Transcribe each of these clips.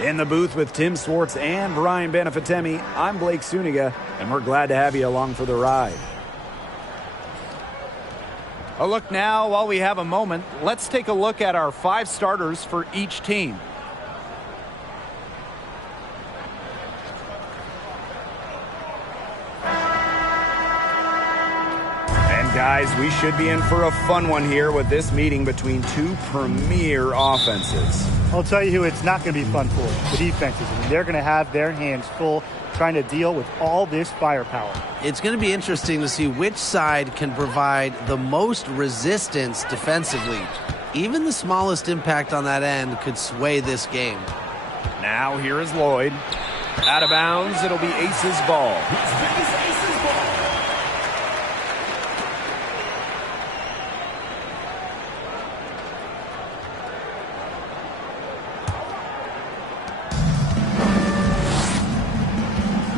In the booth with Tim Swartz and Brian Benefitemi, I'm Blake Suniga, and we're glad to have you along for the ride. A look now, while we have a moment, let's take a look at our 5 starters for each team. And guys, we should be in for a fun one here with this meeting between 2 premier offenses. I'll tell you who it's not going to be fun for, the defenses. I mean, they're going to have their hands full trying to deal with all this firepower. It's going to be interesting to see which side can provide the most resistance defensively. Even the smallest impact on that end could sway this game. Now here is Lloyd. Out of bounds, it'll be Ace's ball.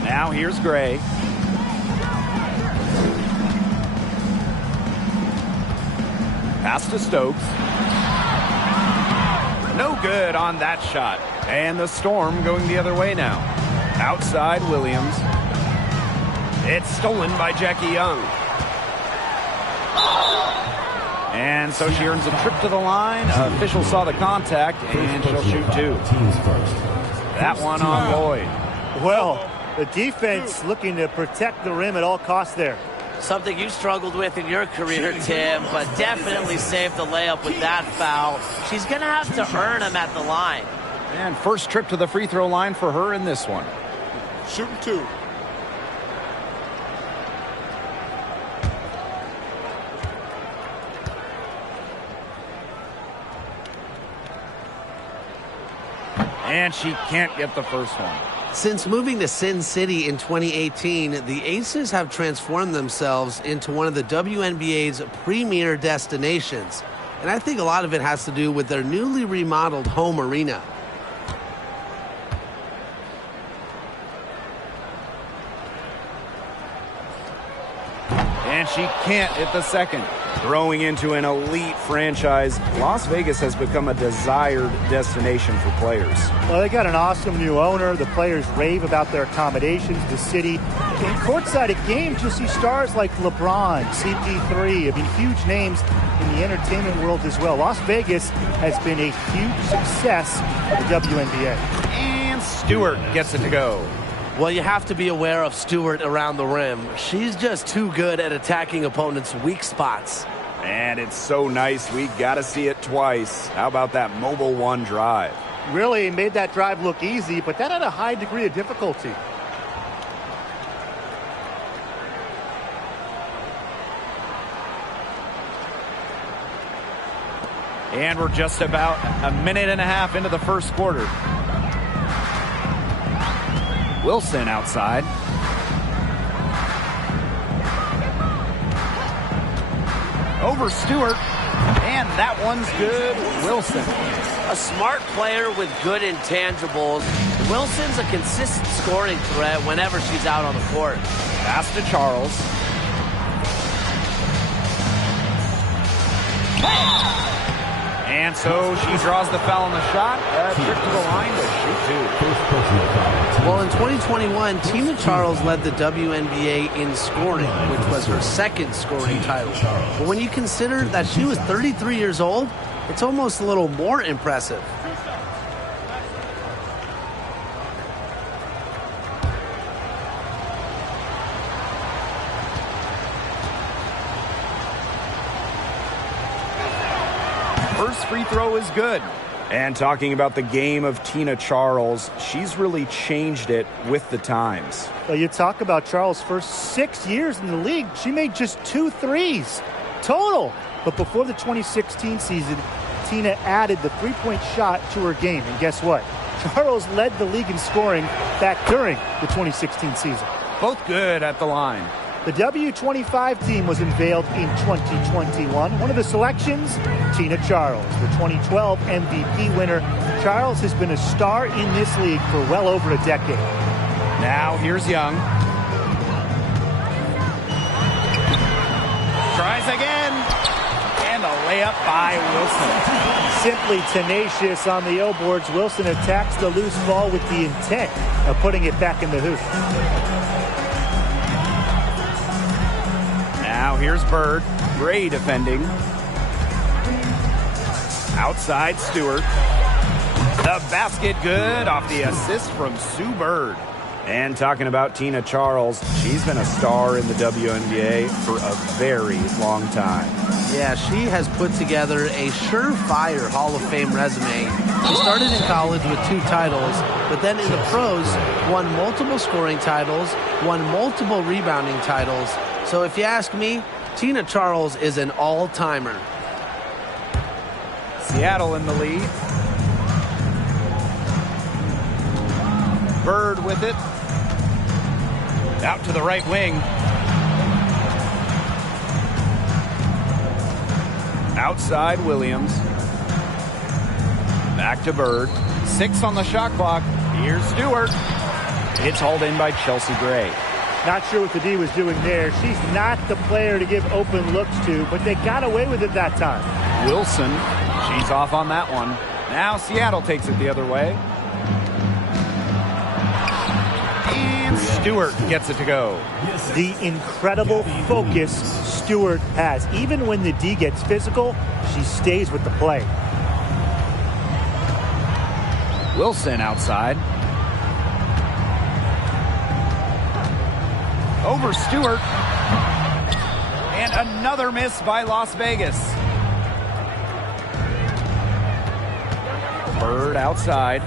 Now here's Gray. Pass to Stokes. No good on that shot. And the Storm going the other way now. Outside Williams. It's stolen by Jackie Young. And so she earns a trip to the line. Official saw the contact, and she'll shoot 2. That one on Lloyd. Well, the defense looking to protect the rim at all costs there. Something you struggled with in your career, Tim, but definitely saved the layup with that foul. She's going to have to earn him at the line. And first trip to the free throw line for her in this one. Shooting 2. And she can't get the first one. Since moving to Sin City in 2018, the Aces have transformed themselves into one of the WNBA's premier destinations. And I think a lot of it has to do with their newly remodeled home arena. And she can't hit the second. Growing into an elite franchise, Las Vegas has become a desired destination for players. Well, they got an awesome new owner. The players rave about their accommodations, the city. In courtside at games, you'll see stars like LeBron, CP3. I mean, huge names in the entertainment world as well. Las Vegas has been a huge success for the WNBA. And Stewart gets it to go. Well, you have to be aware of Stewart around the rim. She's just too good at attacking opponents' weak spots. And it's so nice, we got to see it twice. How about that mobile 1 drive? Really made that drive look easy, but that had a high degree of difficulty. And we're just about a minute and a half into the first quarter. Wilson outside. Over Stewart. And that one's good. Wilson. A smart player with good intangibles. Wilson's a consistent scoring threat whenever she's out on the court. Pass to Charles. And so she draws the foul on the shot. Trip to the line to shoot 2. Well, in 2021, Tina Charles led the WNBA in scoring, which was her second scoring title. But when you consider that she was 33 years old, it's almost a little more impressive. First free throw is good. And talking about the game of Tina Charles, she's really changed it with the times. Well, you talk about Charles' first 6 years in the league, she made just 2 threes total. But before the 2016 season, Tina added the three-point shot to her game. And guess what? Charles led the league in scoring back during the 2016 season. Both good at the line. The W25 team was unveiled in 2021. One of the selections, Tina Charles, the 2012 MVP winner. Charles has been a star in this league for well over a decade. Now here's Young. Tries again. And the layup by Wilson. Simply tenacious on the O boards. Wilson attacks the loose ball with the intent of putting it back in the hoop. Now here's Bird. Gray defending. Outside Stewart. The basket good off the assist from Sue Bird. And talking about Tina Charles, she's been a star in the WNBA for a very long time. Yeah, she has put together a surefire Hall of Fame resume. She started in college with 2 titles, but then in the pros, won multiple scoring titles, won multiple rebounding titles. So if you ask me, Tina Charles is an all-timer. Seattle in the lead. Bird with it. Out to the right wing. Outside Williams. Back to Bird. 6 on the shot clock. Here's Stewart. It's hauled in by Chelsea Gray. Not sure what the D was doing there. She's not the player to give open looks to, but they got away with it that time. Wilson, she's off on that one. Now Seattle takes it the other way. And Stewart gets it to go. The incredible focus Stewart has. Even when the D gets physical, she stays with the play. Wilson outside. Over Stewart. And another miss by Las Vegas. Bird outside.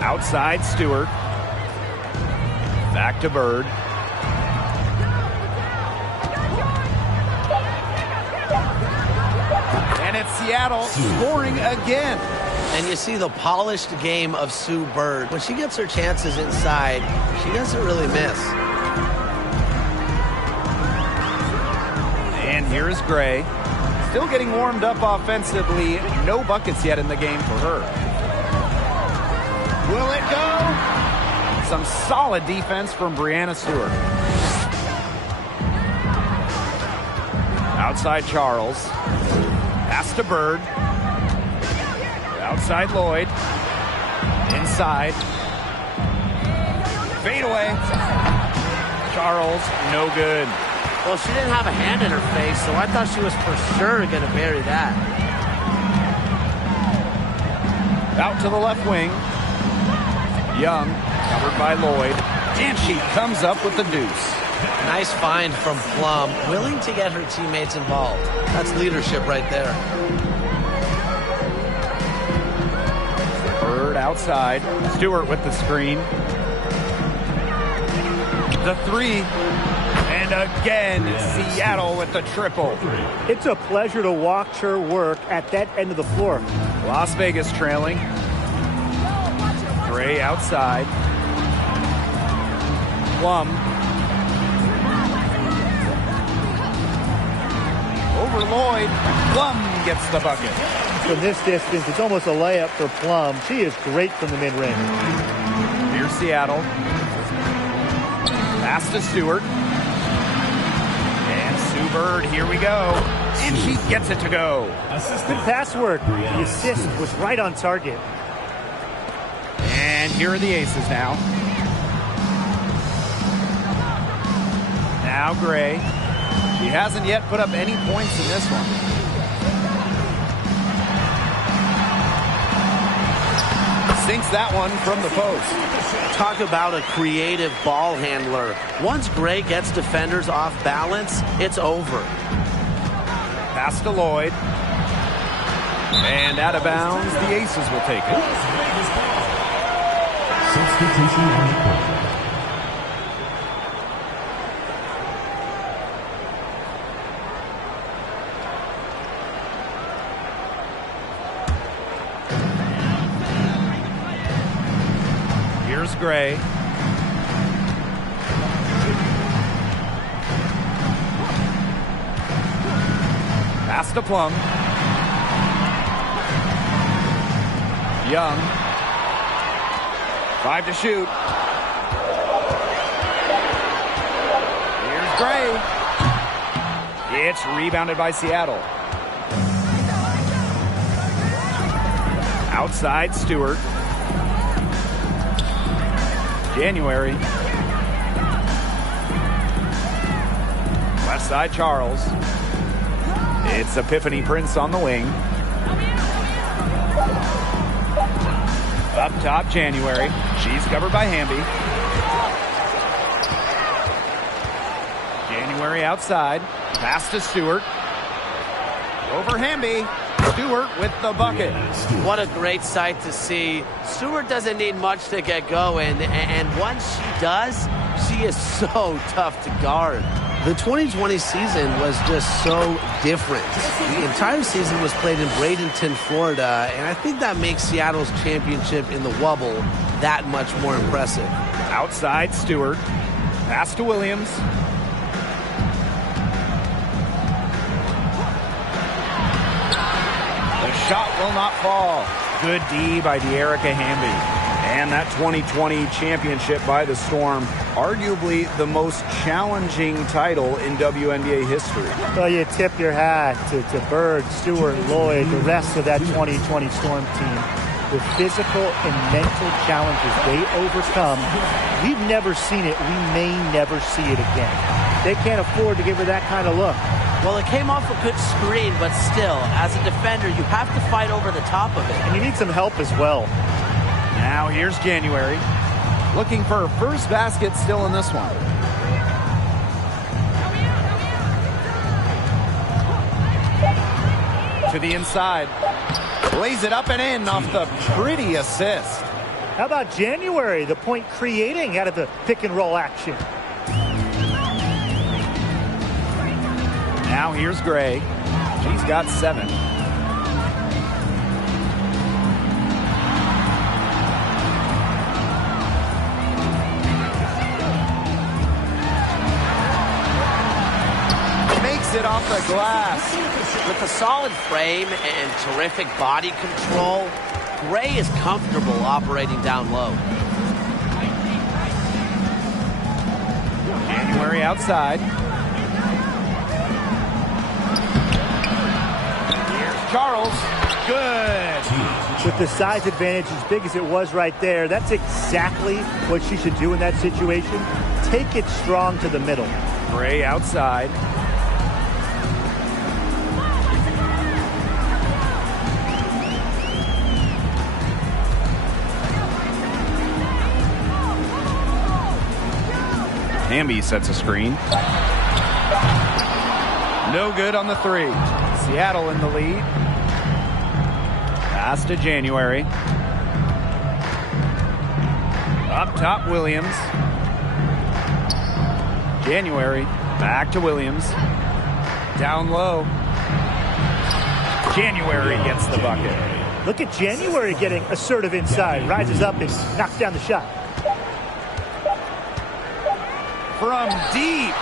Outside Stewart. Back to Bird. And it's Seattle scoring again. And you see the polished game of Sue Bird. When she gets her chances inside, she doesn't really miss. And here's Gray. Still getting warmed up offensively. No buckets yet in the game for her. Will it go? Some solid defense from Breanna Stewart. Outside Charles. Pass to Bird. Outside Lloyd. Inside. Fade away. Charles, no good. Well, she didn't have a hand in her face, so I thought she was for sure going to bury that. Out to the left wing. Young, covered by Lloyd. And she comes up with the deuce. Nice find from Plum, willing to get her teammates involved. That's leadership right there. Bird outside. Stewart with the screen. The 3. And again, Seattle with the triple. It's a pleasure to watch her work at that end of the floor. Las Vegas trailing. Gray outside. Plum. Over Lloyd. Plum gets the bucket. From this distance, it's almost a layup for Plum. She is great from the mid-range. Here's Seattle. Pass to Stewart. And Sue Bird, here we go. And she gets it to go. Good pass work. The assist was right on target. And here are the aces now. Now Gray. She hasn't yet put up any points in this one. Sinks that one from the post. Talk about a creative ball handler. Once Gray gets defenders off balance, it's over. Pass to Lloyd. And out of bounds, the Aces will take it. Substitution on the court. Here's Gray. Pass to Plum. Young. 5 to shoot. Here's Gray. It's rebounded by Seattle. Outside, Stewart. January. Left side, Charles. It's Epiphany Prince on the wing. Up top, January. She's covered by Hamby. January outside. Pass to Stewart. Over Hamby. Stewart with the bucket. What a great sight to see. Stewart doesn't need much to get going, and once she does, she is so tough to guard. The 2020 season was just so different. The entire season was played in Bradenton, Florida, and I think that makes Seattle's championship in the Wubble that much more impressive. Outside, Stewart. Pass to Williams. The shot will not fall. Good D by De'Erica Hamby. And that 2020 championship by the Storm, arguably the most challenging title in WNBA history. Well, you tip your hat to Bird, Stewart, Lloyd, the rest of that 2020 Storm team. The physical and mental challenges they overcome, we've never seen it. We may never see it again. They can't afford to give her that kind of look. Well, it came off a good screen, but still, as a defender, you have to fight over the top of it. And you need some help as well. Now here's January. Looking for her first basket still in this one. To the inside. Lays it up and in off the pretty assist. How about January, the point creating out of the pick and roll action? Now here's Gray. She's got 7. Makes it off the glass. With a solid frame and terrific body control, Gray is comfortable operating down low. January outside. Here's Charles. Good. With the size advantage as big as it was right there, that's exactly what she should do in that situation. Take it strong to the middle. Gray outside. Hamby sets a screen. No good on the 3. Seattle in the lead. Pass to January. Up top, Williams. January. Back to Williams. Down low. January gets the bucket. Look at January getting assertive inside. Rises up and knocks down the shot. From deep.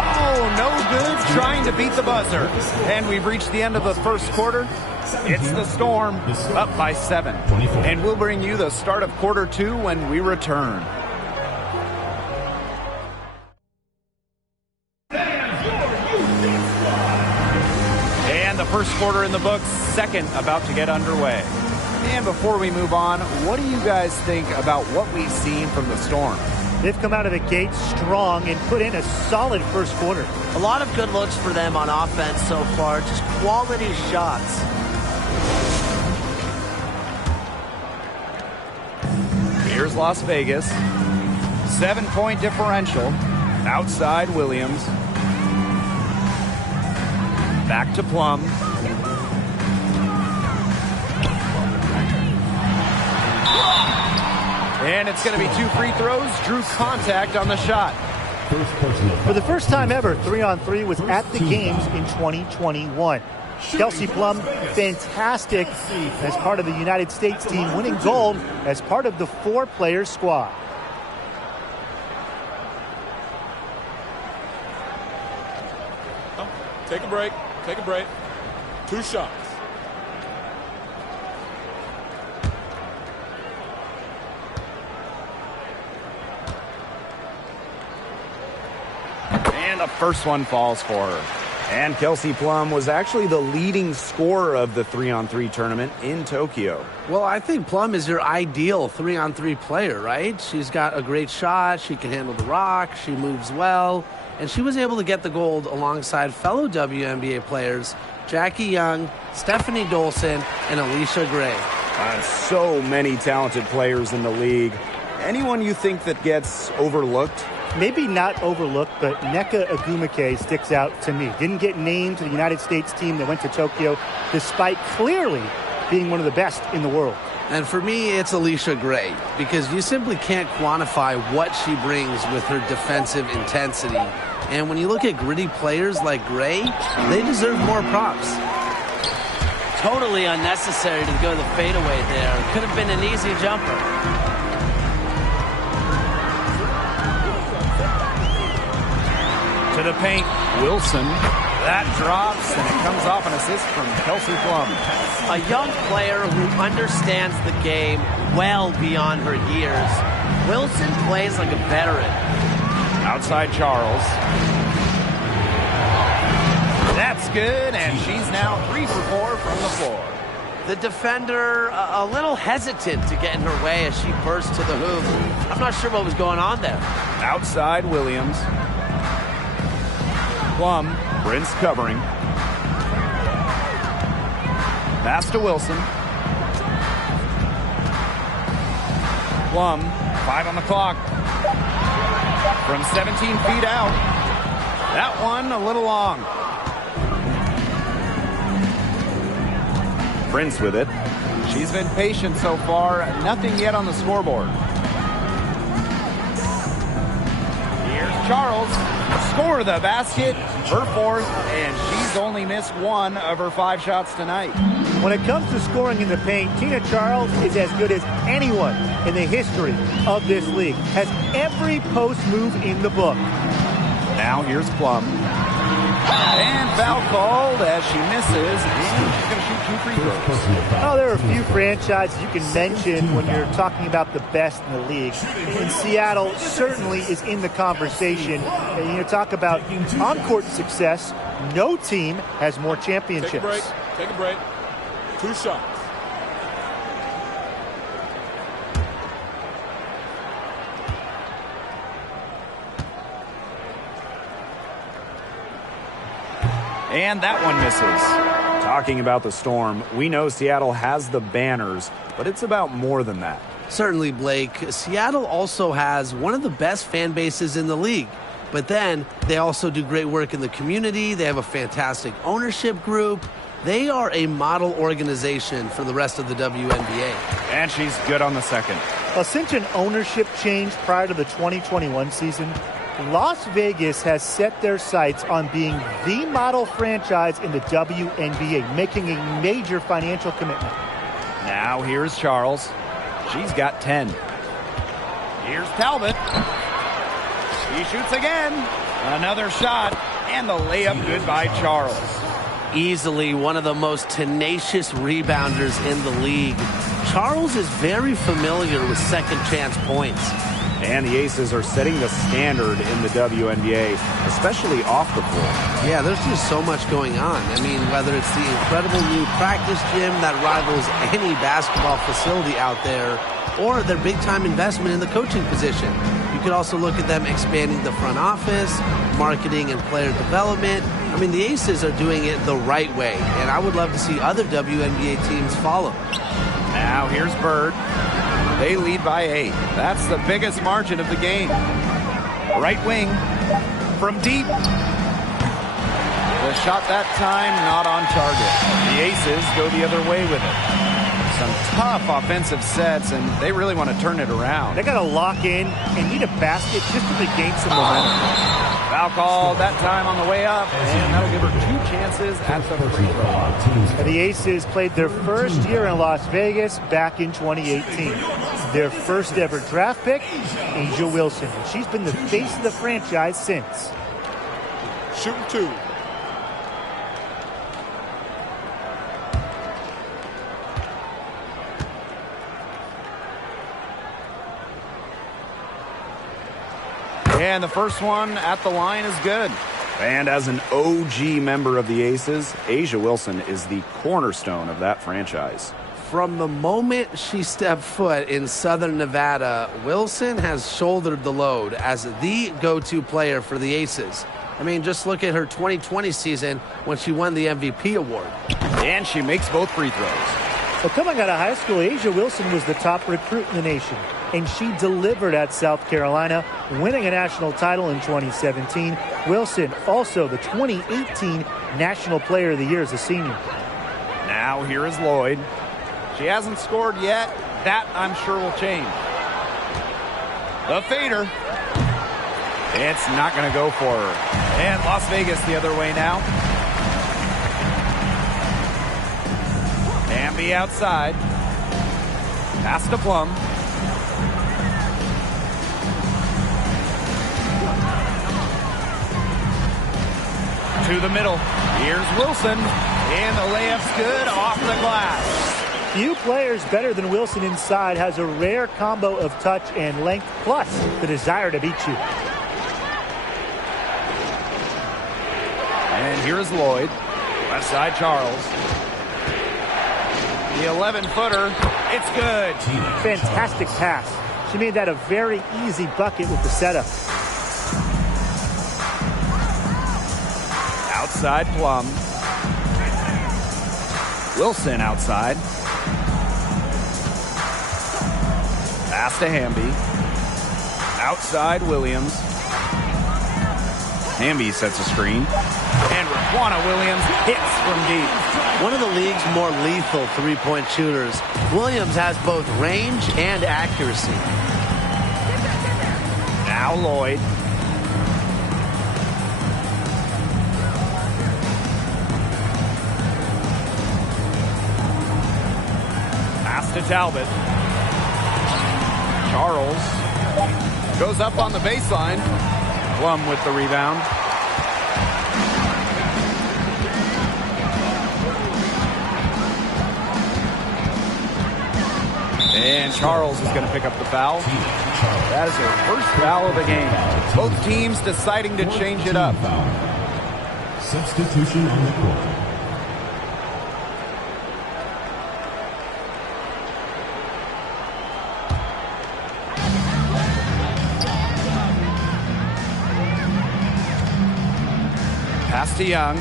Oh, no good. Trying to beat the buzzer. And we've reached the end of the first quarter. It's the Storm up by 7. And we'll bring you the start of quarter 2 when we return. And the first quarter in the books, second about to get underway. And before we move on, what do you guys think about what we've seen from the Storm? They've come out of the gate strong and put in a solid first quarter. A lot of good looks for them on offense so far, just quality shots. Here's Las Vegas. 7-point differential. Outside Williams. Back to Plum. And it's going to be 2 free throws. Drew contact on the shot. For the first time ever, 3-on-3 was at the games in 2021. Kelsey Plum, fantastic as part of the United States team, winning gold as part of the 4-player squad. Take a break. Take a break. 2 shots. And a The first one falls for her. And Kelsey Plum was actually the leading scorer of the 3-on-3 tournament in Tokyo. Well, I think Plum is your ideal 3-on-3 player, right? She's got a great shot. She can handle the rock. She moves well. And she was able to get the gold alongside fellow WNBA players Jackie Young, Stephanie Dolson, and Alicia Gray. So many talented players in the league. Anyone you think that gets overlooked? Maybe not overlooked, but Nneka Ogwumike sticks out to me. Didn't get named to the United States team that went to Tokyo, despite clearly being one of the best in the world. And for me, it's Alicia Gray, because you simply can't quantify what she brings with her defensive intensity. And when you look at gritty players like Gray, they deserve more props. Totally unnecessary to go the fadeaway there. Could have been an easy jumper. To the paint, Wilson. That drops, and it comes off an assist from Kelsey Plum. A young player who understands the game well beyond her years. Wilson plays like a veteran. Outside Charles. That's good, and she's now 3 for 4 from the floor. The defender a little hesitant to get in her way as she burst to the hoop. I'm not sure what was going on there. Outside Williams. Plum, Prince covering. Pass to Wilson. Plum, 5 on the clock. From 17 feet out. That one a little long. Prince with it. She's been patient so far. Nothing yet on the scoreboard. Here's Charles. Score the basket, her 4th, and she's only missed 1 of her 5 shots tonight. When it comes to scoring in the paint, Tina Charles is as good as anyone in the history of this league. Has every post move in the book. Now here's Plum. And foul called as she misses, and she's going to shoot 2 free throws. Oh, there are a few franchises you can mention when you're talking about the best in the league. And Seattle certainly is in the conversation. And you talk about on-court success, no team has more championships. Take a break. Take a break. 2 shots. And that one misses. Talking about the Storm, we know Seattle has the banners, but it's about more than that. Certainly, Blake. Seattle also has one of the best fan bases in the league. But then they also do great work in the community. They have a fantastic ownership group. They are a model organization for the rest of the WNBA. And she's good on the second. Well, since an ownership change prior to the 2021 season, Las Vegas has set their sights on being the model franchise in the WNBA, making a major financial commitment. Now here's Charles. She's got 10. Here's Talbot. He shoots again. Another shot, and the layup good by Charles. Easily one of the most tenacious rebounders in the league. Charles is very familiar with second chance points. And the Aces are setting the standard in the WNBA, especially off the floor. Yeah, there's just so much going on. I mean, whether it's the incredible new practice gym that rivals any basketball facility out there, or their big-time investment in the coaching position. You could also look at them expanding the front office, marketing and player development. I mean, the Aces are doing it the right way, and I would love to see other WNBA teams follow. Now here's Bird. They lead by 8. That's the biggest margin of the game. Right wing from deep. The shot that time not on target. The Aces go the other way with it. Some tough offensive sets, and they really want to turn it around. They got to lock in and need a basket just to regain some momentum. Foul call that time on the way up, and that'll give her 2 chances at the free throw. The Aces played their first year in Las Vegas back in 2018. Their first ever draft pick, Angel Wilson. She's been the face of the franchise since. Shooting 2. And the first one at the line is good. And as an OG member of the Aces, A'ja Wilson is the cornerstone of that franchise. From the moment she stepped foot in Southern Nevada, Wilson has shouldered the load as the go-to player for the Aces. I mean, just look at her 2020 season when she won the MVP award. And she makes both free throws. Well, coming out of high school, A'ja Wilson was the top recruit in the nation, and she delivered at South Carolina, winning a national title in 2017. Wilson, also the 2018 National Player of the Year as a senior. Now here is Lloyd. She hasn't scored yet. That, I'm sure, will change. The fader. It's not going to go for her. And Las Vegas the other way now. Hamby outside. Pass to Plum. To the middle. Here's Wilson. And the layup's good off the glass. Few players better than Wilson inside, has a rare combo of touch and length, plus the desire to beat you. And here's Lloyd. Left side Charles. The 11-footer. It's good. Fantastic pass. She made that a very easy bucket with the setup. Outside Plum. Wilson outside. Pass to Hamby. Outside Williams. Hamby sets a screen. And Raquana Williams hits from deep. One of the league's more lethal three-point shooters, Williams has both range and accuracy. Now Lloyd. Pass to Talbot. Charles goes up on the baseline. Plum with the rebound. And Charles is going to pick up the foul. That is her first foul of the game. Both teams deciding to change it up. Substitution on the court. Pass to Young.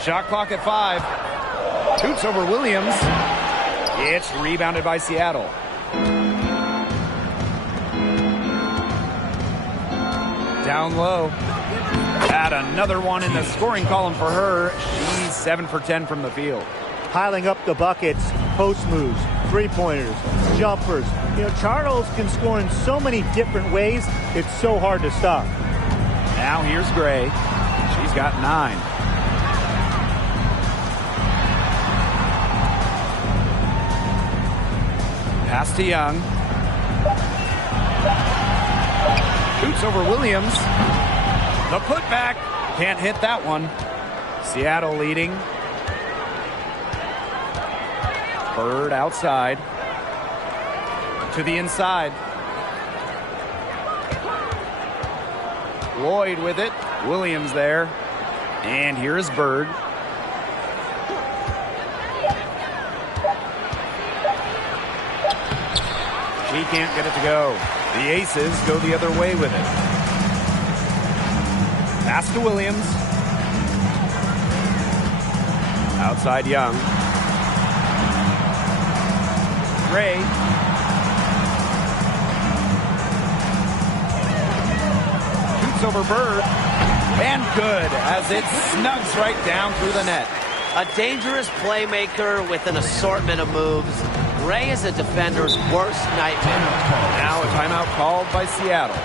Shot clock at 5. Toots over Williams. It's rebounded by Seattle. Down low. Add another one in the scoring column for her. She's 7 for 10 from the field. Piling up the buckets, post moves, three-pointers, jumpers. You know, Charles can score in so many different ways, it's so hard to stop. Now here's Gray. She's got 9. Pass to Young. Shoots over Williams. The putback. Can't hit that one. Seattle leading. Bird outside. To the inside. Lloyd with it. Williams there. And here's Bird. She can't get it to go. The Aces go the other way with it. Pass to Williams. Outside Young. Gray. Shoots over Bird. And good as it snugs right down through the net. A dangerous playmaker with an assortment of moves. Ray is a defender's worst nightmare. Now a timeout called by Seattle.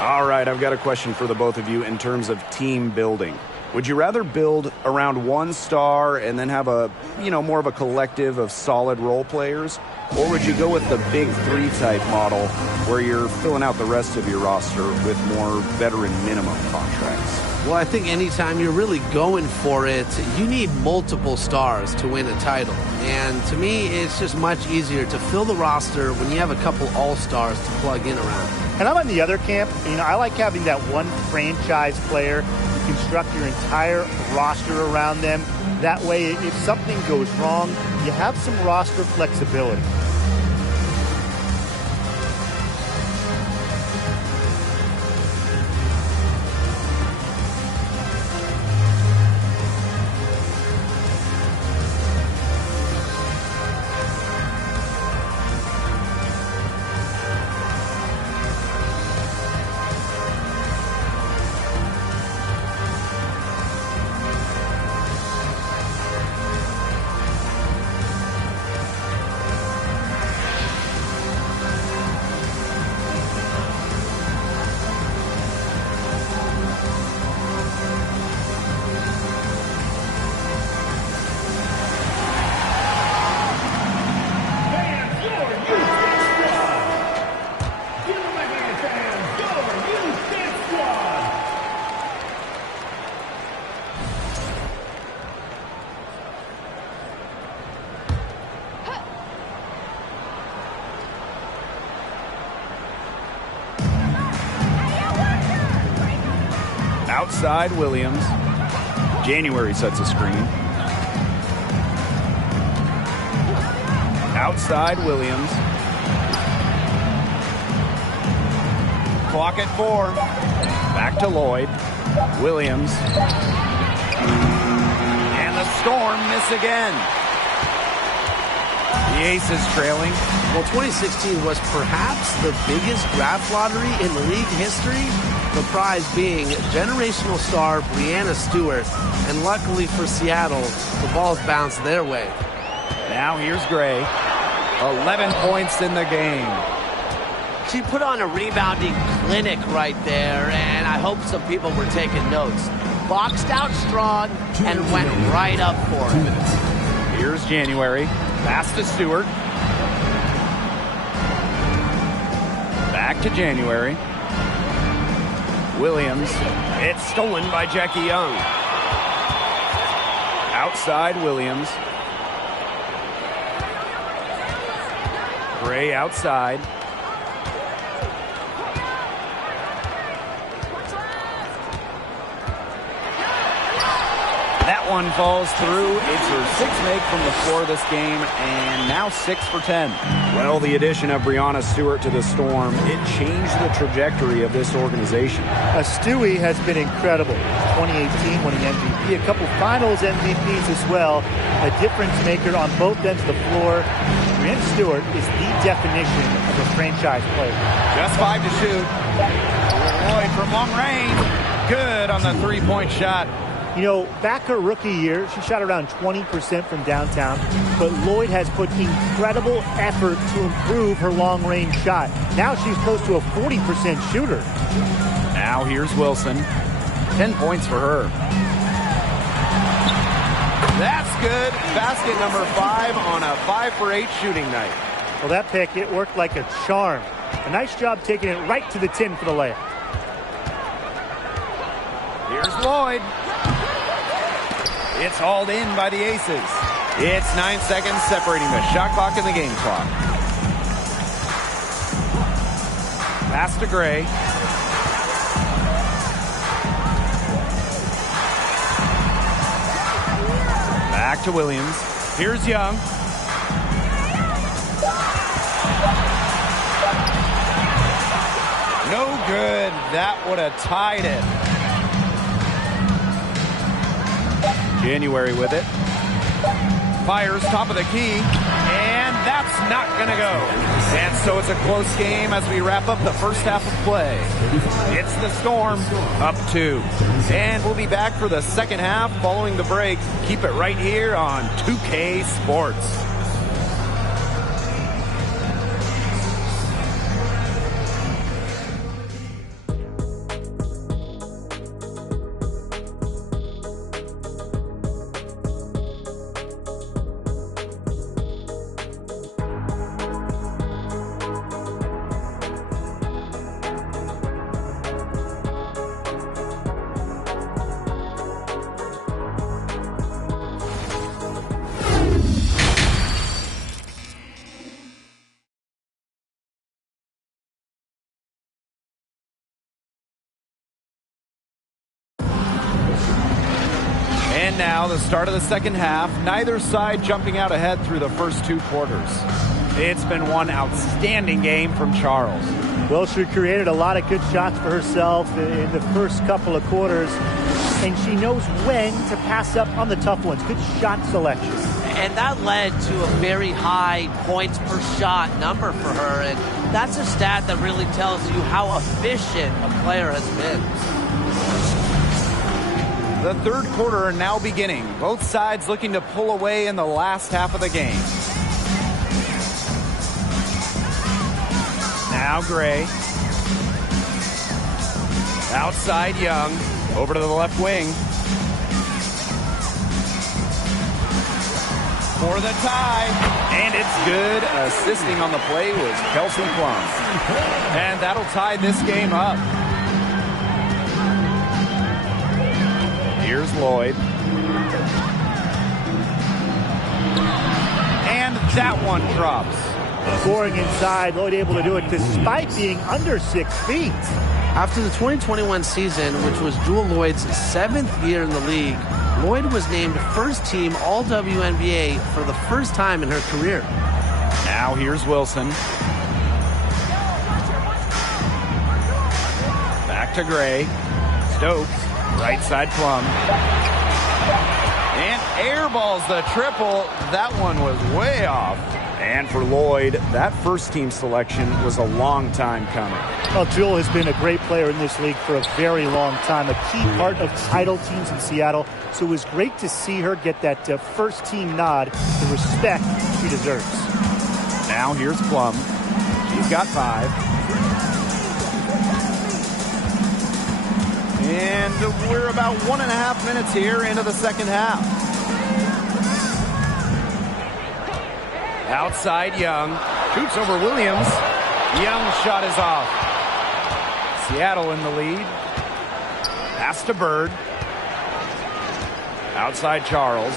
All right, I've got a question for the both of you in terms of team building. Would you rather build around one star and then have a, more of a collective of solid role players? Or would you go with the big three type model where you're filling out the rest of your roster with more veteran minimum contracts? Well, I think anytime you're really going for it, you need multiple stars to win a title. And to me, it's just much easier to fill the roster when you have a couple all-stars to plug in around. And I'm on the other camp. I like having that one franchise player. You construct your entire roster around them. That way, if something goes wrong, you have some roster flexibility. Outside Williams. January sets a screen. Outside Williams. Clock at 4. Back to Lloyd. Williams. And the Storm miss again. The Aces trailing. Well, 2016 was perhaps the biggest draft lottery in league history. The prize being generational star Breanna Stewart. And luckily for Seattle, the ball's bounced their way. Now here's Gray. 11 points in the game. She put on a rebounding clinic right there, and I hope some people were taking notes. Boxed out strong and went right up for it. Here's January. Pass to Stewart. Back to January. Williams. It's stolen by Jackie Young. Outside Williams. Gray outside. That one falls through. It's her sixth make from the floor this game, and now 6 for 10. Well, the addition of Breanna Stewart to the Storm, it changed the trajectory of this organization. Stewie has been incredible. 2018 winning MVP, a couple finals MVPs as well. A difference maker on both ends of the floor. Breanna Stewart is the definition of a franchise player. Just 5 to shoot. Lloyd from long range. Good on the three-point shot. You know, back her rookie year, she shot around 20% from downtown, but Lloyd has put incredible effort to improve her long-range shot. Now she's close to a 40% shooter. Now here's Wilson. 10 points for her. That's good. Basket number 5 on a 5 for 8 shooting night. Well, that pick, it worked like a charm. A nice job taking it right to the tin for the layup. Here's Lloyd. It's hauled in by the Aces. It's 9 seconds separating the shot clock and the game clock. Pass to Gray. Back to Williams. Here's Young. No good. That would have tied it. January with it. Fires top of the key. And that's not going to go. And so it's a close game as we wrap up the first half of play. It's the Storm up 2. And we'll be back for the second half following the break. Keep it right here on 2K Sports. now, the start of the second half. Neither side jumping out ahead through the first 2 quarters. It's been one outstanding game from Charles. Well, she created a lot of good shots for herself in the first couple of quarters, and she knows when to pass up on the tough ones. Good shot selection. And that led to a very high points per shot number for her, and that's a stat that really tells you how efficient a player has been. The third quarter now beginning. Both sides looking to pull away in the last half of the game. Now Gray. Outside Young. Over to the left wing. For the tie. And it's good. Assisting on the play was Kelsey Plum. And that'll tie this game up. Here's Lloyd. And that one drops. Scoring inside, Lloyd able to do it despite being under 6 feet. After the 2021 season, which was Jewel Lloyd's 7th year in the league, Lloyd was named first-team All-WNBA for the first time in her career. Now here's Wilson. Back to Gray. Stokes. Right side Plum. And airballs the triple. That one was way off. And for Lloyd, that first-team selection was a long time coming. Well, Jewel has been a great player in this league for a very long time, a key part of title teams in Seattle. So it was great to see her get that first-team nod, the respect she deserves. Now here's Plum. She's got 5. And we're about 1.5 minutes here into the second half. Outside Young. Shoots over Williams. Young's shot is off. Seattle in the lead. Pass to Bird. Outside Charles.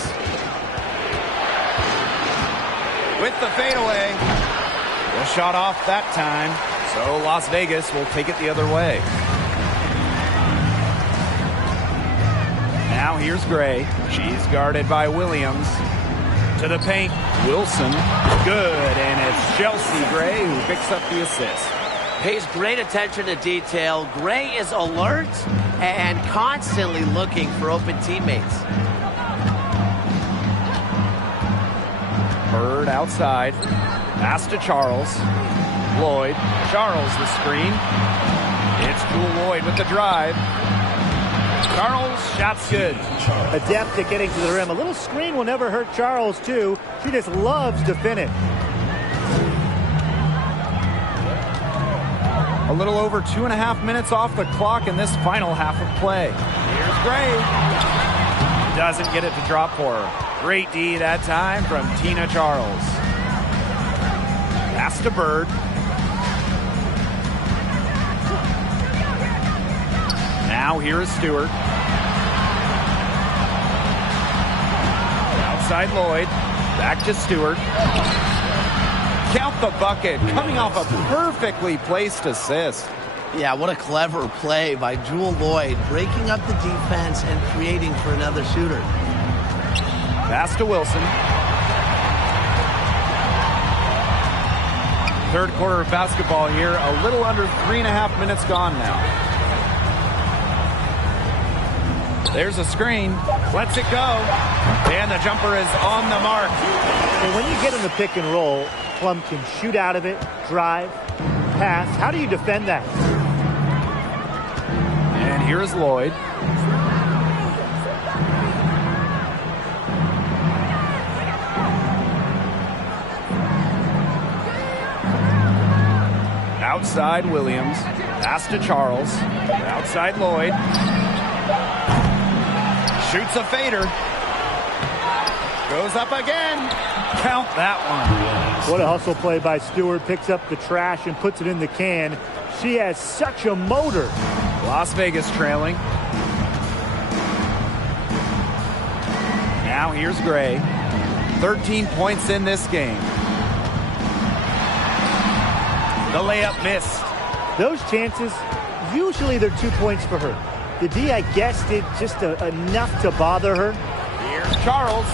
With the fadeaway. The shot off that time. So Las Vegas will take it the other way. Now here's Gray. She's guarded by Williams. To the paint. Wilson. Good. And it's Chelsea Gray who picks up the assist. Pays great attention to detail. Gray is alert and constantly looking for open teammates. Bird outside. Pass to Charles. Lloyd. Charles the screen. It's Jewel Lloyd with the drive. Charles, shot's good. Adept at getting to the rim. A little screen will never hurt Charles, too. She just loves to finish. A little over 2.5 minutes off the clock in this final half of play. Here's Gray. Doesn't get it to drop for her. Great D that time from Tina Charles. Pass to Bird. Now here is Stewart. Outside Lloyd. Back to Stewart. Count the bucket. Coming off a perfectly placed assist. Yeah, what a clever play by Jewel Lloyd, breaking up the defense and creating for another shooter. Pass to Wilson. Third quarter of basketball here. A little under 3.5 minutes gone now. There's a screen. Lets it go. And the jumper is on the mark. And when you get in the pick and roll, Plum can shoot out of it, drive, pass. How do you defend that? And here's Lloyd. Outside Williams. Pass to Charles. Outside Lloyd. Shoots a fader. Goes up again. Count that one. What a hustle play by Stewart. Picks up the trash and puts it in the can. She has such a motor. Las Vegas trailing. Now here's Gray. 13 points in this game. The layup missed. Those chances, usually they're 2 points for her. The D, I guess, did just enough to bother her. Charles.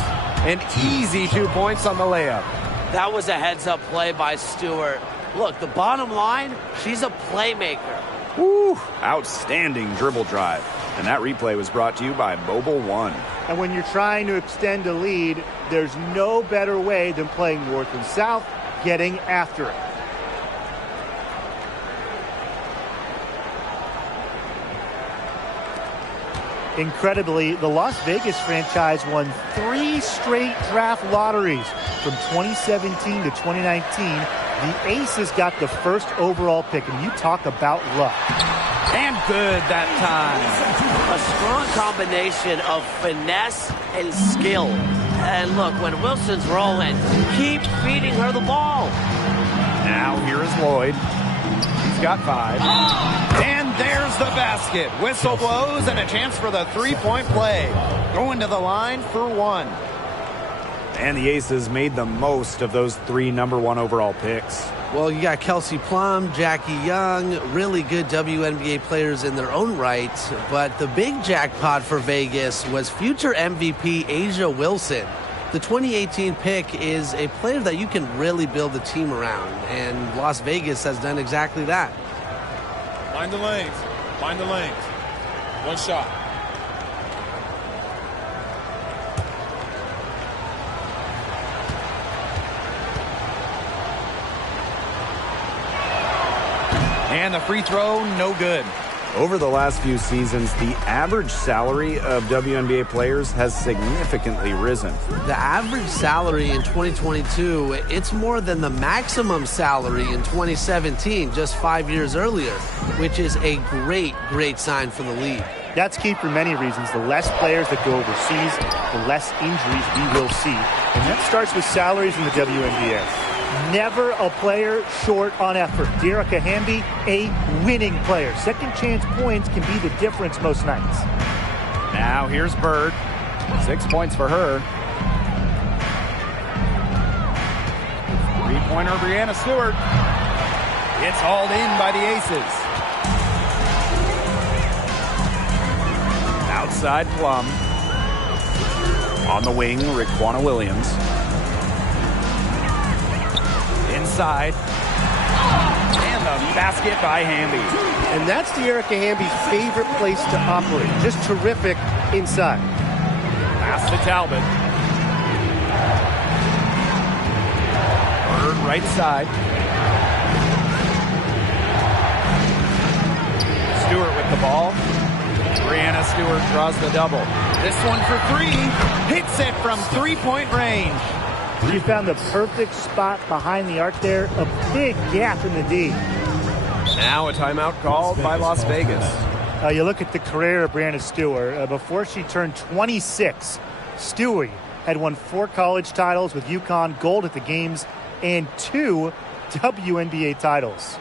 An easy 2 points on the layup. That was a heads-up play by Stewart. Look, the bottom line, she's a playmaker. Woo! Outstanding dribble drive. And that replay was brought to you by Mobile One. And when you're trying to extend a lead, there's no better way than playing north and south, getting after it. Incredibly, the Las Vegas franchise won 3 straight draft lotteries from 2017 to 2019. The Aces got the first overall pick, and you talk about luck. And good that time. A strong combination of finesse and skill. And look, when Wilson's rolling, keep feeding her the ball. Now here is Lloyd. He's got 5. And there's the basket. Whistle blows and a chance for the 3-point play. Going to the line for 1. And the Aces made the most of those 3 number 1 overall picks. Well, you got Kelsey Plum, Jackie Young, really good WNBA players in their own right. But the big jackpot for Vegas was future MVP Asia Wilson. The 2018 pick is a player that you can really build a team around, and Las Vegas has done exactly that. Find the lanes. Find the lanes. 1 shot. And the free throw, no good. Over the last few seasons, the average salary of WNBA players has significantly risen. The average salary in 2022, it's more than the maximum salary in 2017, just 5 years earlier, which is a great sign for the league. That's key for many reasons. The less players that go overseas, the less injuries we will see. And that starts with salaries in the WNBA. Never a player short on effort. Dearica Hamby, a winning player. Second chance points can be the difference most nights. Now here's Bird. 6 points for her. 3-pointer, Brianna Stewart. It's hauled in by the Aces. Outside Plum. On the wing, Raquana Williams. Inside. And the basket by Hamby. And that's Dearica Hamby's favorite place to operate. Just terrific inside. Pass to Talbot. Bird right side. Stewart with the ball. Brianna Stewart draws the double. This one for 3. Hits it from 3-point range. She found the perfect spot behind the arc there. A big gap in the D. Now a timeout called by Las Vegas. You look at the career of Brianna Stewart. Before she turned 26, Stewie had won 4 college titles with UConn, gold at the games, and 2 WNBA titles.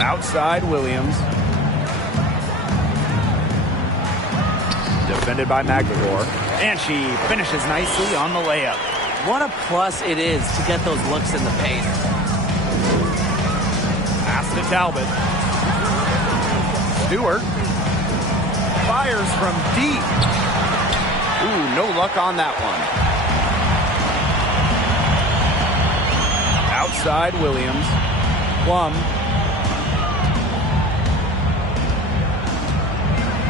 Outside Williams. Defended by McLemore. And she finishes nicely on the layup. What a plus it is to get those looks in the paint. Pass to Talbot. Stewart fires from deep. Ooh, no luck on that one. Outside Williams. Plum.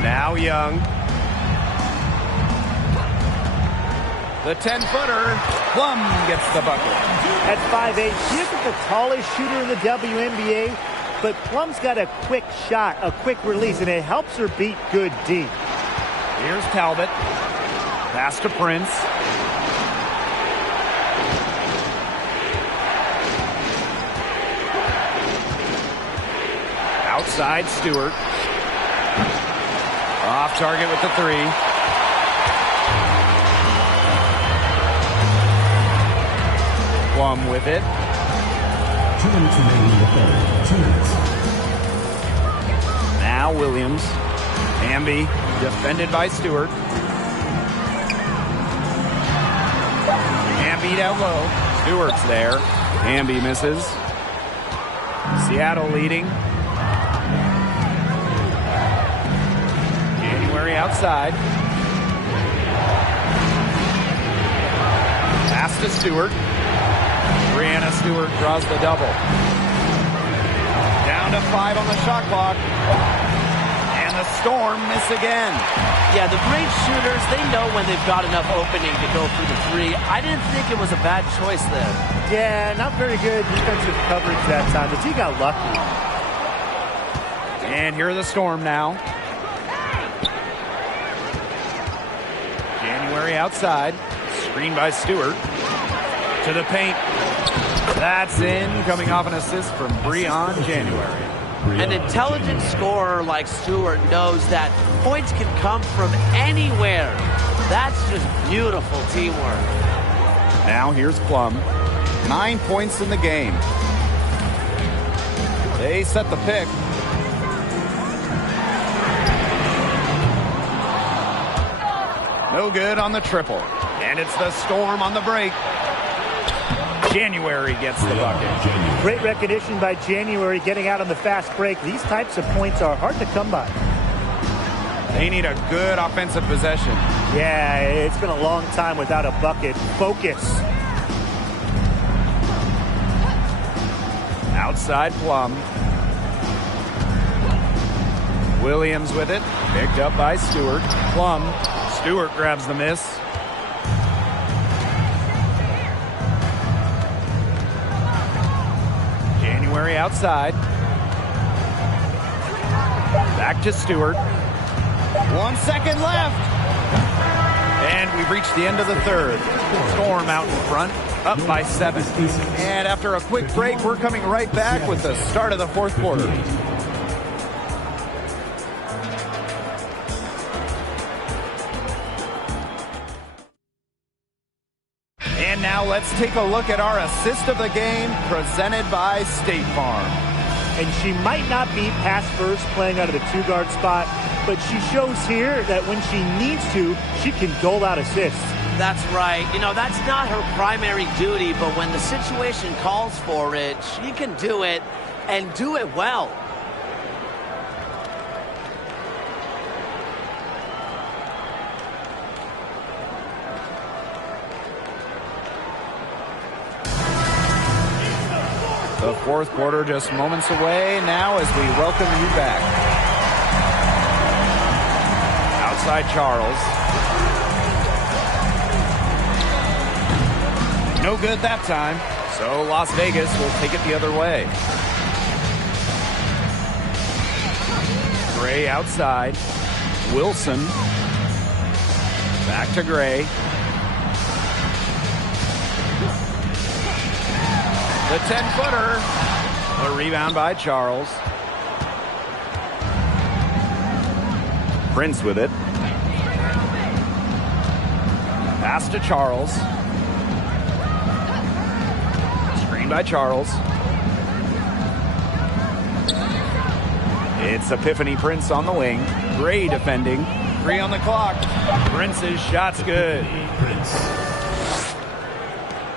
Now Young. The 10-footer. Plum gets the bucket. At 5'8", she isn't the tallest shooter in the WNBA, but Plum's got a quick shot, a quick release, and it helps her beat good D. Here's Talbot. Pass to Prince. Outside Stewart. Off target with the 3. Plum with it. 2 minutes remaining in the third. 2 minutes. Now Williams. Hamby defended by Stewart. Hamby down low. Stewart's there. Hamby misses. Seattle leading. January outside. Pass to Stewart. Brianna Stewart draws the double. Down to 5 on the shot clock. And the Storm miss again. Yeah, the great shooters, they know when they've got enough opening to go through the 3. I didn't think it was a bad choice there. Yeah, not very good defensive coverage that time, but he got lucky. And here are the Storm now. January outside. Screen by Stewart. To the paint. That's in, coming off an assist from Breon January. An intelligent scorer like Stewart knows that points can come from anywhere. That's just beautiful teamwork. Now here's Plum. 9 points in the game. They set the pick. No good on the triple. And it's the Storm on the break. January gets the bucket. Great recognition by January getting out on the fast break. These types of points are hard to come by. They need a good offensive possession. Yeah, it's been a long time without a bucket. Focus. Outside Plum. Williams with it. Picked up by Stewart. Plum. Stewart grabs the miss. January outside. Back to Stewart. 1 second left. And we've reached the end of the third. Storm out in front, up by 7. And after a quick break, we're coming right back with the start of the fourth quarter. And now let's take a look at our assist of the game presented by State Farm. And she might not be pass first playing out of the 2-guard spot, but she shows here that when she needs to, she can dole out assists. That's right. You know, that's not her primary duty, but when the situation calls for it, she can do it and do it well. The fourth quarter just moments away now as we welcome you back. Outside Charles. No good that time, so Las Vegas will take it the other way. Gray outside. Wilson. Back to Gray. The 10-footer. A rebound by Charles. Prince with it. Pass to Charles. Screen by Charles. It's Epiphany Prince on the wing. Gray defending. 3 on the clock. Prince's shot's good.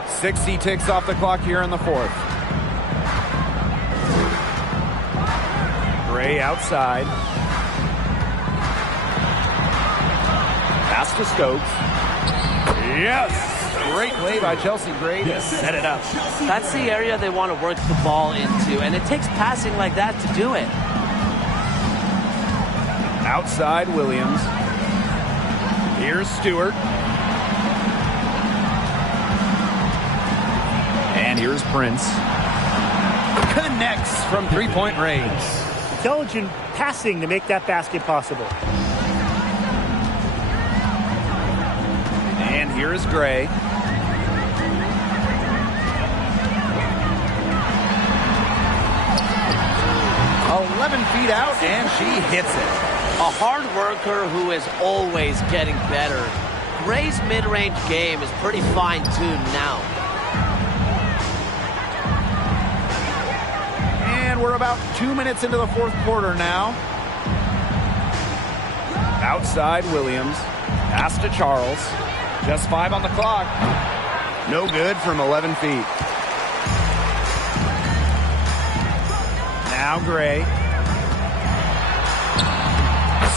60 ticks off the clock here in the fourth. Gray outside. Pass to Stokes. Yes! Great play by Chelsea Gray to set it up. That's the area they want to work the ball into, and it takes passing like that to do it. Outside Williams. Here's Stewart. And here's Prince. Connects from three-point range. Intelligent passing to make that basket possible. And here's Gray. Feet out, and she hits it. A hard worker who is always getting better. Gray's mid-range game is pretty fine-tuned now. And we're about 2 minutes into the fourth quarter now. Outside Williams. Pass to Charles. Just 5 on the clock. No good from 11 feet. Now Gray.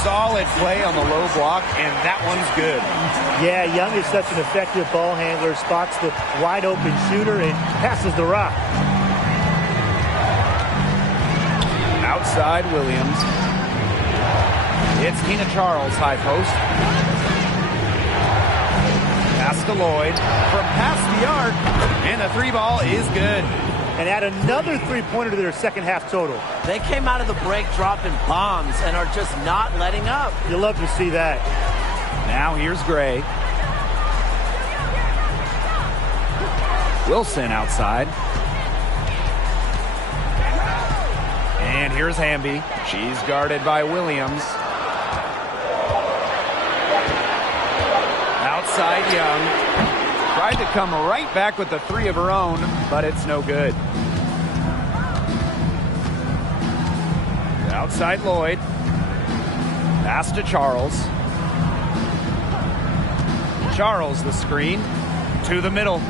Solid play on the low block, and that one's good. Yeah, Young is such an effective ball handler, spots the wide open shooter and passes the rock. Outside Williams. It's Tina Charles, high post. Pass to Lloyd from past the arc, and the 3 ball is good. And add another three-pointer to their second half total. They came out of the break dropping bombs and are just not letting up. You love to see that. Now here's Gray. Wilson outside. And here's Hamby. She's guarded by Williams. Outside Young. Tried to come right back with the 3 of her own, but it's no good. Outside Lloyd. Pass to Charles. Charles the screen. To the middle.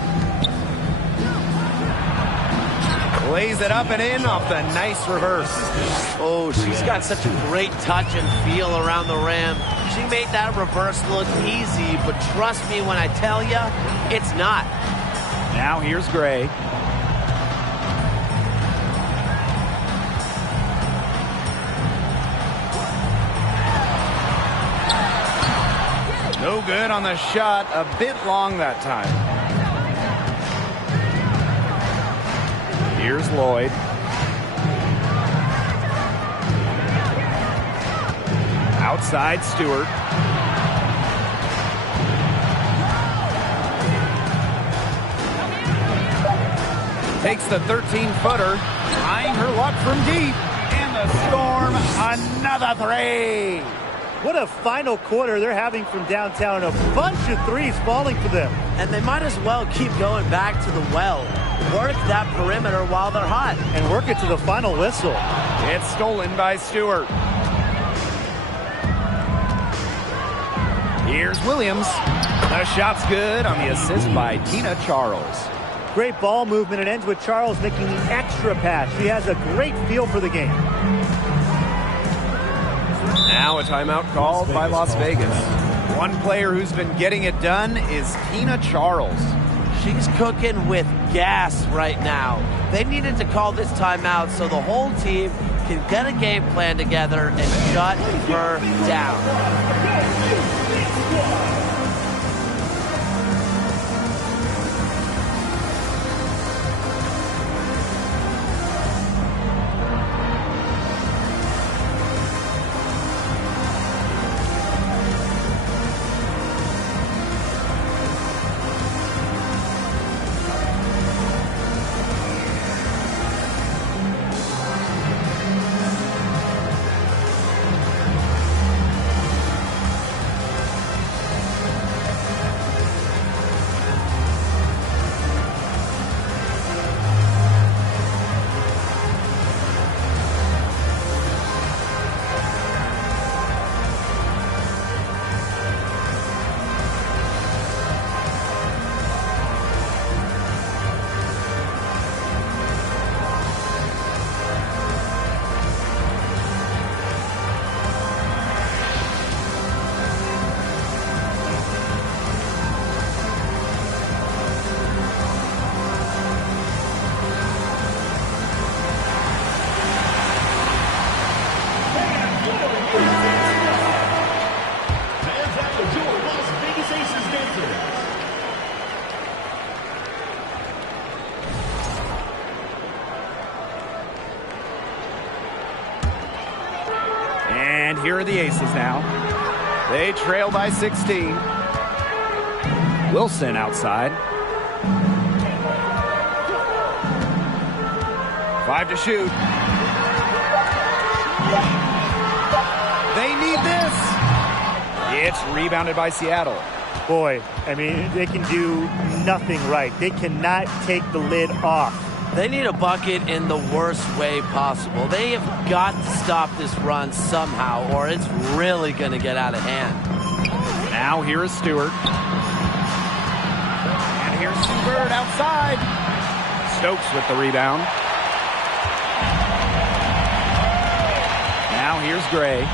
Lays it up and in off the nice reverse. Oh, she's got such a great touch and feel around the rim. She made that reverse look easy, but trust me when I tell you, it's not. Now here's Gray. No good on the shot, a bit long that time. Here's Lloyd. Outside Stewart. Takes the 13-footer, trying her luck from deep. And the Storm, another 3. What a final quarter they're having from downtown. A bunch of threes falling for them. And they might as well keep going back to the well. Work that perimeter while they're hot. And work it to the final whistle. It's stolen by Stewart. Here's Williams. The shot's good on the assist by Tina Charles. Great ball movement. It ends with Charles making the extra pass. She has a great feel for the game. Now a timeout called by Las Vegas. One player who's been getting it done is Tina Charles. She's cooking with gas right now. They needed to call this timeout so the whole team can get a game plan together and shut her down. And here are the Aces now. They trail by 16. Wilson outside. 5 to shoot. They need this. It's rebounded by Seattle. Boy, I mean, they can do nothing right. They cannot take the lid off. They need a bucket in the worst way possible. They have got to stop this run somehow, or it's really going to get out of hand. Now here is Stewart. And here's Bird outside. Stokes with the rebound. Now here's Gray.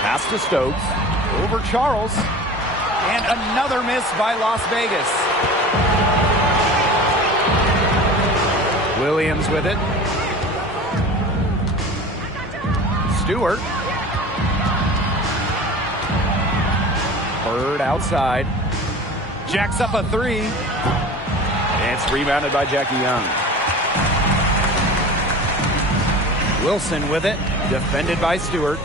Pass to Stokes. Over Charles. And another miss by Las Vegas. Williams with it. Stewart. Bird outside. Jacks up a three. It's rebounded by Jackie Young. Wilson with it. Defended by Stewart.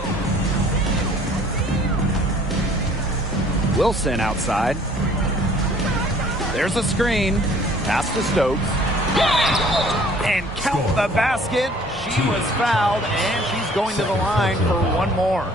Wilson outside. There's a screen. Pass to Stokes. And count the basket. She was fouled, and she's going to the line for one more.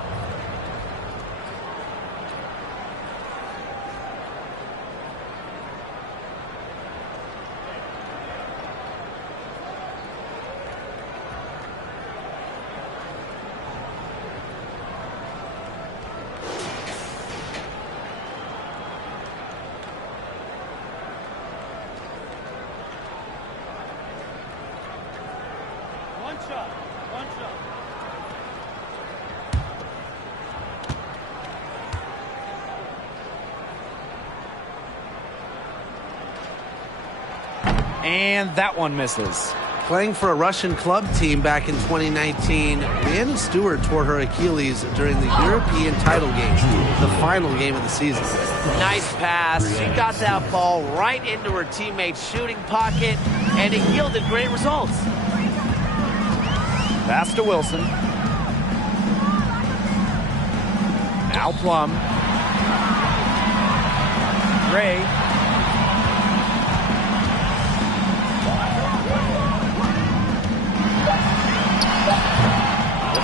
And that one misses. Playing for a Russian club team back in 2019, Brianna Stewart tore her Achilles during the European title game, the final game of the season. Nice pass. She got that ball right into her teammate's shooting pocket, and it yielded great results. Pass to Wilson. Now Plum. Gray.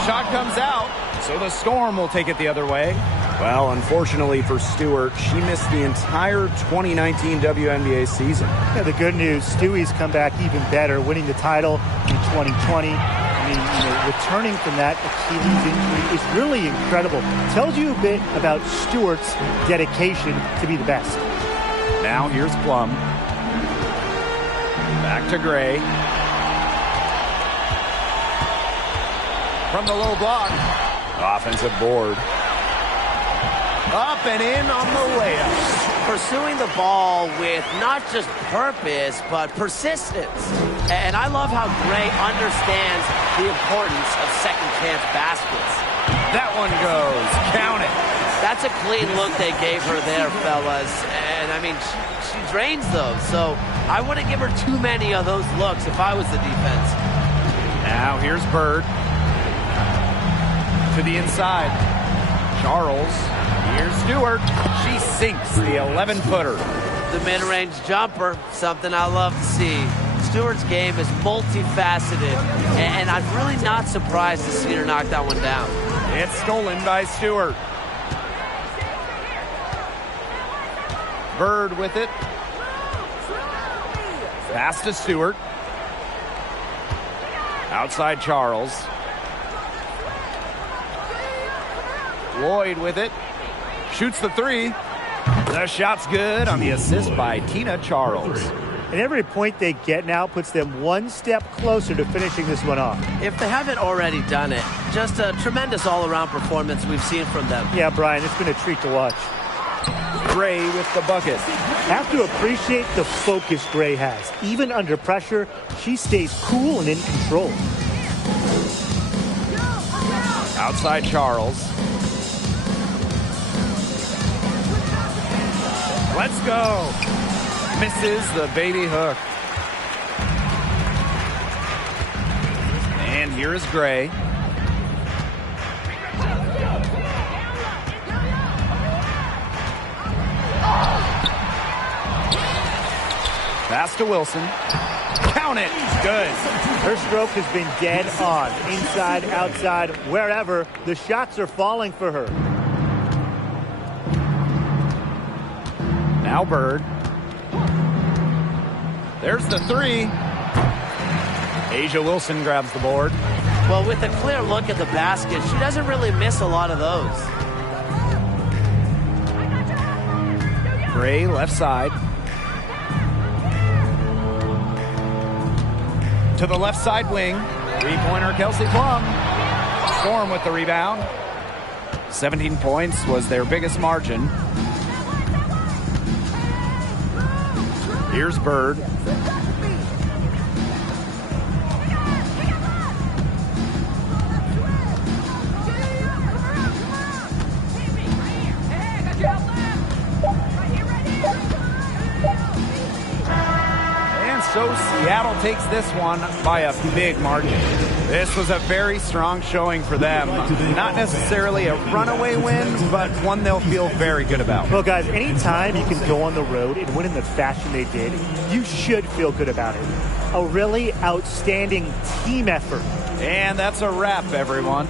Shot comes out, so the Storm will take it the other way. Well, unfortunately for Stewart, she missed the entire 2019 WNBA season. Yeah, the good news, Stewie's come back even better, winning the title in 2020. I mean, returning from that Achilles injury is really incredible. Tells you a bit about Stewart's dedication to be the best. Now here's Plum. Back to Gray. From the low block. Offensive board. Up and in on the layup. Pursuing the ball with not just purpose, but persistence. And I love how Gray understands the importance of second chance baskets. That one goes. Count it. That's a clean look they gave her there, fellas. And, I mean, she drains those. So I wouldn't give her too many of those looks if I was the defense. Now here's Bird. To the inside. Charles. Here's Stewart. She sinks the 11-footer. The mid-range jumper, something I love to see. Stewart's game is multifaceted, and I'm really not surprised to see her knock that one down. It's stolen by Stewart. Bird with it. Pass to Stewart. Outside Charles. Lloyd with it. Shoots the three. The shot's good on the assist by Tina Charles. And every point they get now puts them one step closer to finishing this one off. If they haven't already done it, just a tremendous all-around performance we've seen from them. Yeah, Brian, it's been a treat to watch. Gray with the bucket. Have to appreciate the focus Gray has. Even under pressure, she stays cool and in control. Outside Charles. Let's go. Misses the baby hook. And here is Gray. Pass to Wilson. Count it. Good. Her stroke has been dead on. Inside, outside, wherever. The shots are falling for her. Now Bird. There's the three. A'ja Wilson grabs the board. Well, with a clear look at the basket, she doesn't really miss a lot of those. Gray left side. To the left side wing. Three-pointer Kelsey Plum. Storm with the rebound. 17 points was their biggest margin. Here's Bird. So Seattle takes this one by a big margin. This was a very strong showing for them. Not necessarily a runaway win, but one they'll feel very good about. Well, guys, anytime you can go on the road and win in the fashion they did, you should feel good about it. A really outstanding team effort. And that's a wrap, everyone.